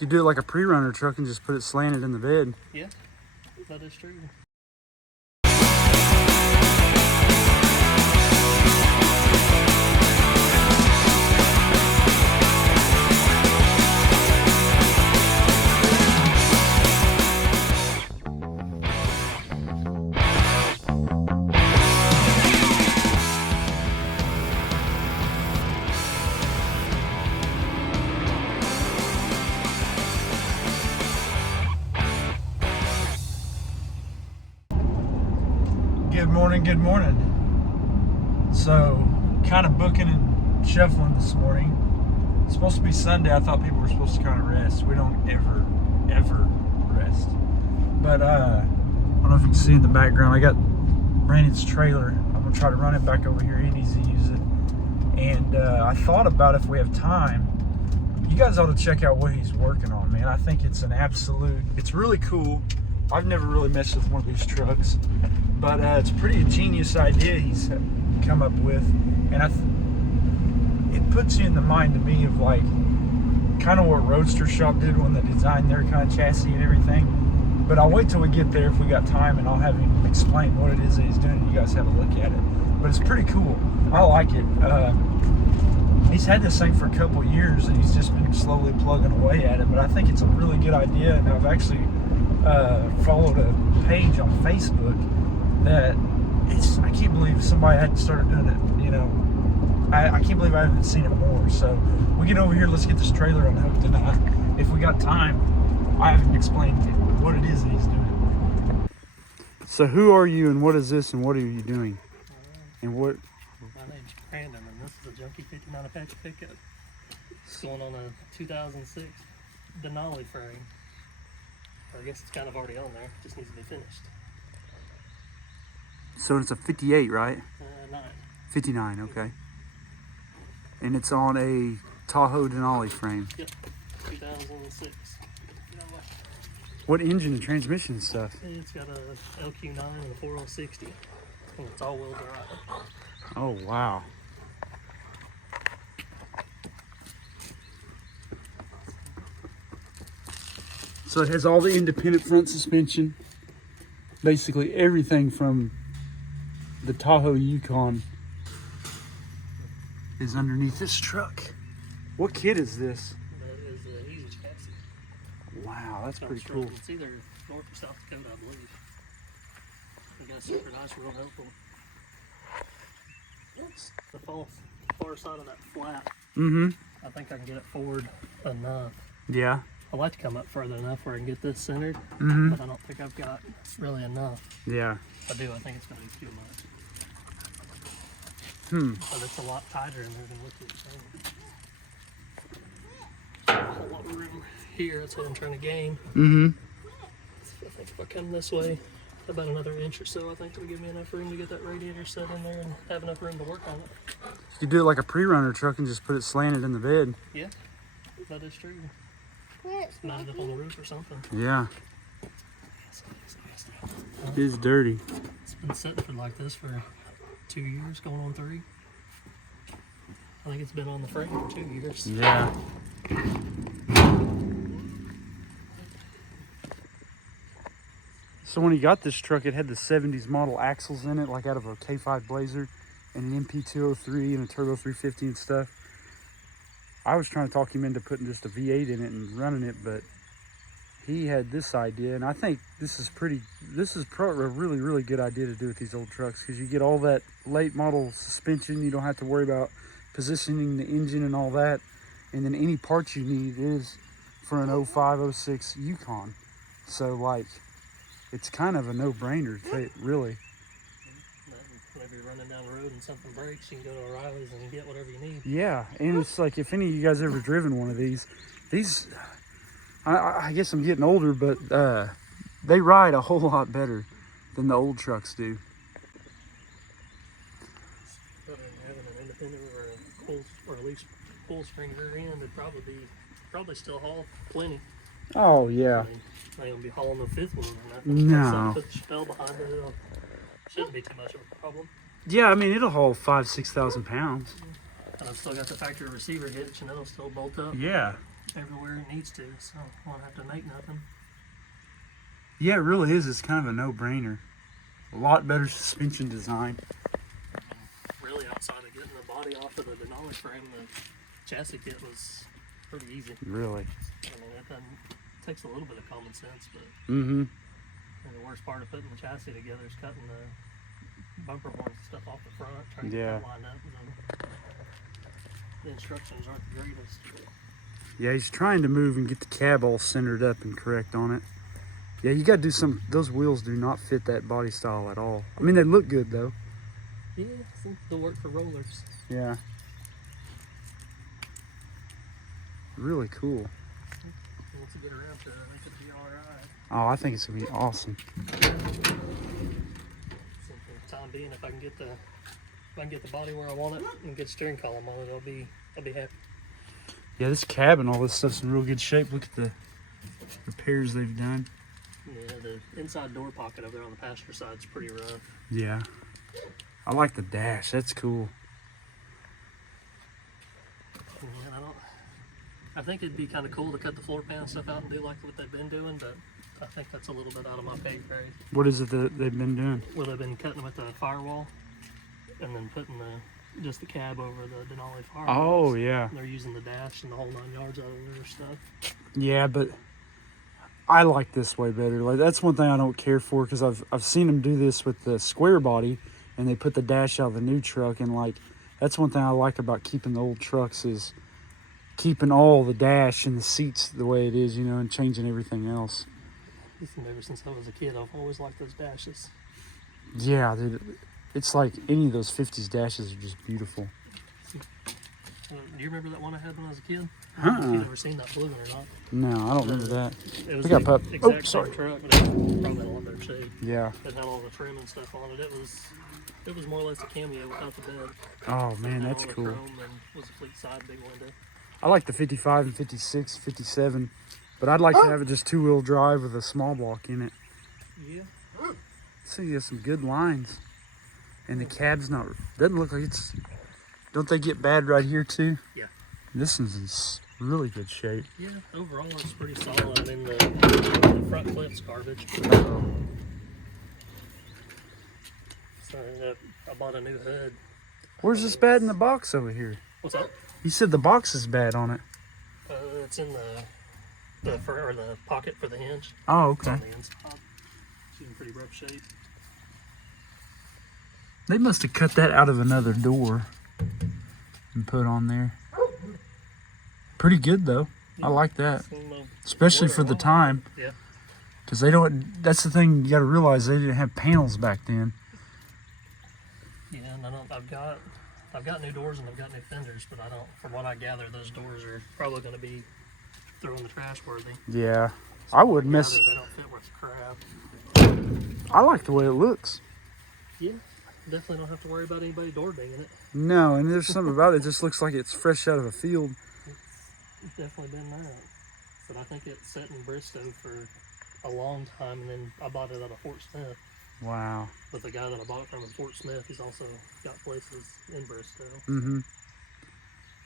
You do it like a pre-runner truck and just put it slanted in the bed. Yeah, that is true. Good morning. So, kind of booking and shuffling this morning. It's supposed to be Sunday. I thought people were supposed to kind of rest. We don't ever rest. But I don't know if you can see in the background, I got Brandon's trailer. I'm gonna try to run it back over here. He needs to use it. And I thought about if we have time, you guys ought to check out what he's working on, man. I think it's an absolute, it's really cool. I've never really messed with one of these trucks, but it's a pretty ingenious idea he's come up with, and it puts you in the mind to me of like kind of what Roadster Shop did when they designed their kind of chassis and everything. But I'll wait till we get there if we got time, and I'll have him explain what it is that he's doing, and you guys have a look at it. But it's pretty cool. I like it. He's had this thing for a couple years, and he's just been slowly plugging away at it. But I think it's a really good idea, and I've actually followed a page on Facebook that I can't believe somebody hadn't started doing it, you know. I can't believe I haven't seen it more. So we get over here, let's get this trailer unhooked, and if we got time, I haven't explained what it is that he's doing. So who are you, and what is this, and what are you doing? And what? My name's Brandon, and this is a Junkie 59 Apache pickup. It's going on a 2006 Denali frame. I guess it's kind of already on there, just needs to be finished. So it's a 58, right? 9. 59, okay. And it's on a Tahoe Denali frame. Yep, 2006. What engine and transmission and stuff? It's got a LQ9 and a 4060, and it's all-wheel drive. Oh, wow. So it has all the independent front suspension. Basically everything from the Tahoe Yukon is underneath this truck. What kit is this? That is the Easy chassis. Wow, that's pretty cool. It's either North or South Dakota, I believe. You got super nice, real helpful. It's the far side of that flat. Mm-hmm. I think I can get it forward enough. Yeah. I like to come up further enough where I can get this centered, Mm-hmm. but I don't think I've got really enough. Yeah. If I do, I think it's going to be too much. But it's a lot tighter in there than what you're saying. A whole lot of room here, that's what I'm trying to gain. Mm-hmm. I think if I come this way, about another inch or so, I think it'll give me enough room to get that radiator set in there and have enough room to work on it. You do it like a pre-runner truck and just put it slanted in the bed. Yeah, that is true. Mount it up on the roof or something. Yeah. It is dirty. It's been sitting for like this for 2 years, going on 3. I think it's been on the frame for 2 years. Yeah. So when he got this truck, it had the 70s model axles in it, like out of a K5 Blazer, and an MP203 and a Turbo 350 and stuff. I was trying to talk him into putting just a V8 in it and running it, but he had this idea, and I think this is a really, really good idea to do with these old trucks, because you get all that late model suspension. You don't have to worry about positioning the engine and all that, and then any parts you need is for an 05, 06 Yukon. So like, it's kind of a no-brainer, really. Maybe you're running down the road and something breaks, you can go to O'Reilly's and get whatever you need. Yeah, and it's like, if any of you guys ever driven one of these, I guess I'm getting older, but they ride a whole lot better than the old trucks do. Having an independent or at least full spring rear end would probably still haul plenty. Oh yeah. I mean, I ain't gonna be hauling the fifth one or No. nothing. Something put the spell behind it. Shouldn't be too much of a problem. Yeah, I mean, it'll haul 5,000 to 6,000 pounds. And I've still got the factory receiver hitch, still bolt up. Yeah. everywhere it needs to, so I won't have to make nothing. Yeah, it really is. It's kind of a no-brainer. A lot better suspension design. Really, outside of getting the body off of the Denali frame, the chassis kit was pretty easy. Really. I mean, it takes a little bit of common sense, but Mm-hmm. and the worst part of putting the chassis together is cutting the bumper horns and stuff off the front, trying to get that lined up. And the instructions aren't the greatest. Yeah, he's trying to move and get the cab all centered up and correct on it. Yeah, you got to do some. Those wheels do not fit that body style at all. I mean, they look good though. Yeah, I think they'll work for rollers. Yeah. Really cool. Once you get around to it, I think it'll be all right. Oh, I think it's gonna be awesome. So for the time being, if I can get the body where I want it and get steering column on it, I'll be happy. Yeah, this cab and all this stuff's in real good shape. Look at the repairs they've done. Yeah, the inside door pocket over there on the passenger side is pretty rough. Yeah. I like the dash. That's cool. Yeah, I think it'd be kind of cool to cut the floor pan and stuff out and do like what they've been doing, but I think that's a little bit out of my pay grade. What is it that they've been doing? Well, they've been cutting with the firewall and then putting just the cab over the Denali firewall. Oh, yeah. They're using the dash and the whole 9 yards out of their stuff. Yeah, but I like this way better. Like, that's one thing I don't care for, because I've seen them do this with the square body, and they put the dash out of the new truck, and like, that's one thing I like about keeping the old trucks is keeping all the dash and the seats the way it is, you know, and changing everything else. Ever since I was a kid, I've always liked those dashes. Yeah, dude, it's like any of those 50s dashes are just beautiful. Do you remember that one I had when I was a kid? Uh-uh. You've never seen that blue one or not? No, I don't remember that. It was We got pup. the Oh, exact sorry. same truck, but it was probably a lot better shape. Yeah. It had all the trim and stuff on it. It was more or less a cameo without the bed. Oh, man, It had that's all the cool. chrome and was a fleet side big window. I like the 55 and 56, 57, but I'd like to have it just two-wheel drive with a small block in it. Yeah. So you have some good lines. And the cab's doesn't look like it's, don't they get bad right here too? Yeah. This one's in really good shape. Yeah, overall it's pretty solid. I mean, the front clip's garbage. So I bought a new hood. Where's this bad in the box over here? What's that? You said the box is bad on it. It's in the pocket for the hinge. Oh, It's okay. on the inside. It's in pretty rough shape. They must have cut that out of another door and put on there. Pretty good though. I like that. Especially for the time. Yeah. Because they don't, that's the thing you got to realize, they didn't have panels back then. Yeah, and I've got new doors and I've got new fenders, but from what I gather, those doors are probably going to be throwing the trash worthy. Yeah. I wouldn't mess. They don't fit worth crap. I like the way it looks. Yeah, definitely don't have to worry about anybody door dinging it. No, and there's something about it, just looks like it's fresh out of a field. It's definitely been that. But I think it sat in Bristow for a long time, and then I bought it out of Fort Smith. Wow. But the guy that I bought it from in Fort Smith, he's also got places in Bristow. Mm-hmm.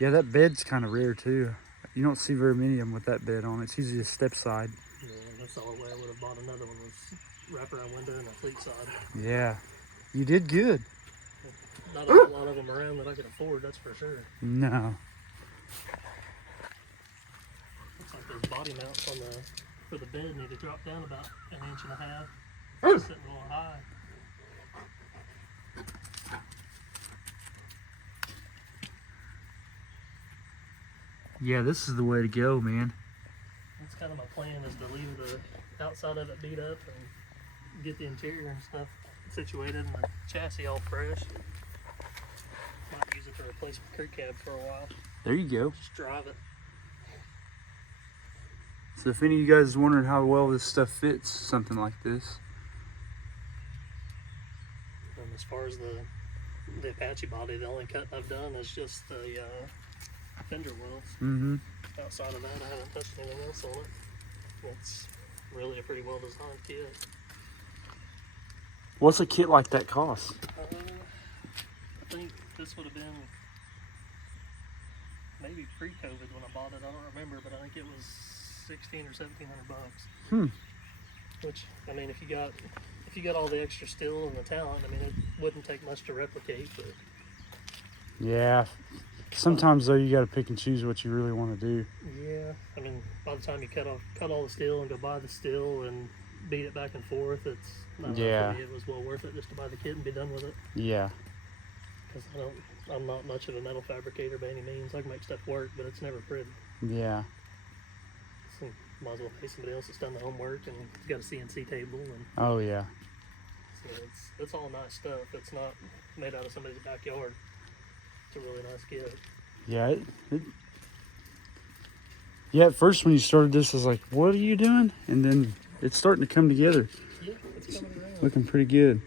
Yeah, that bed's kind of rare too. You don't see very many of them with that bed on. It's usually a step side. Yeah, that's the only way I would have bought another one was wraparound window and a fleet side. Yeah. You did good. Not a whole lot of them around that I could afford, that's for sure. No. Looks like those body mounts for the bed need to drop down about 1.5 inches. It's sitting a little high. Yeah, this is the way to go, man. That's kind of my plan, is to leave the outside of it beat up and get the interior and stuff situated and the chassis all fresh. Might use it to replace my crew cab for a while. There you go. Just drive it. So if any of you guys is wondering how well this stuff fits something like this. And as far as the Apache body, the only cut I've done is just the fender wells. Mm-hmm. Outside of that, I haven't touched anything else on it. It's really a pretty well designed kit. What's a kit like that cost? I think this would have been maybe pre-COVID when I bought it. I don't remember, but I think it was 16 or 1700 bucks. Which, I mean, if you got all the extra steel and the talent, I mean, it wouldn't take much to replicate. But yeah, sometimes though you got to pick and choose what you really want to do. yeah, I mean, by the time you cut all the steel and go buy the steel and beat it back and forth, it's not enough for me. It was well worth it just to buy the kit and be done with it. Yeah. Because I'm not much of a metal fabricator by any means. I can make stuff work, but it's never pretty. Yeah. So might as well pay somebody else that's done the homework and got a CNC table. And Oh yeah. so it's all nice stuff. It's not made out of somebody's backyard. It's a really nice kit. Yeah. Yeah. At first, when you started this, I was like, "What are you doing?" And then it's starting to come together. Yeah, it's coming around. Looking pretty good.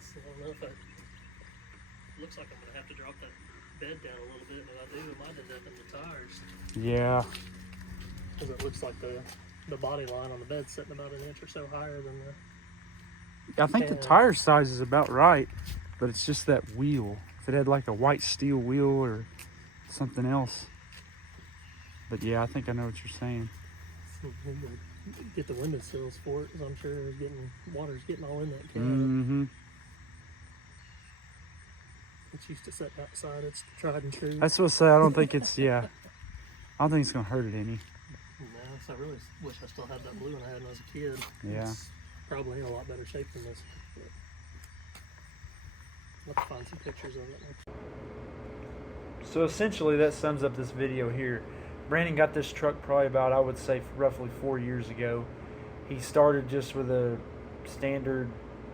So I don't know if looks like I'm gonna have to drop that bed down a little bit, but I do. It might end up in the tires. Yeah. Because it looks like the body line on the bed's sitting about an inch or so higher than the. I think the tire size is about right, but it's just that wheel. If it had like a white steel wheel or something else. But yeah, I think I know what you're saying. So get the window sills for it, because I'm sure water's getting all in that cab. Mm-hmm. It's used to sitting outside. It's tried and true. That's what I say. I don't think it's I don't think it's gonna hurt it any. No, so I really wish I still had that blue one I had when I was a kid. Yeah. It's probably in a lot better shape than this. But I'll have to find some pictures of it. So essentially that sums up this video here. Brandon got this truck probably about, I would say, roughly 4 years ago. He started just with a standard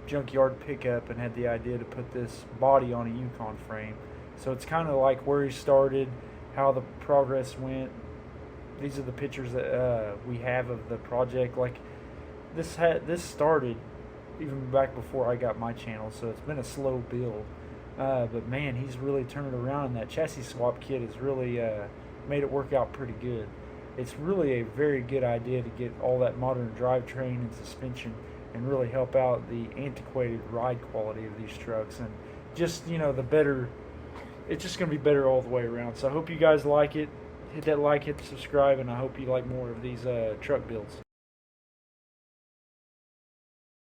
junkyard pickup and had the idea to put this body on a Yukon frame. So it's kind of like where he started, how the progress went. These are the pictures that we have of the project. Like this started even back before I got my channel, so it's been a slow build. But man, he's really turned it around, and that chassis swap kit has really made it work out pretty good. It's really a very good idea to get all that modern drivetrain and suspension and really help out the antiquated ride quality of these trucks, and just, you know, it's just going to be better all the way around. So I hope you guys like it. Hit that like, hit the subscribe, and I hope you like more of these truck builds.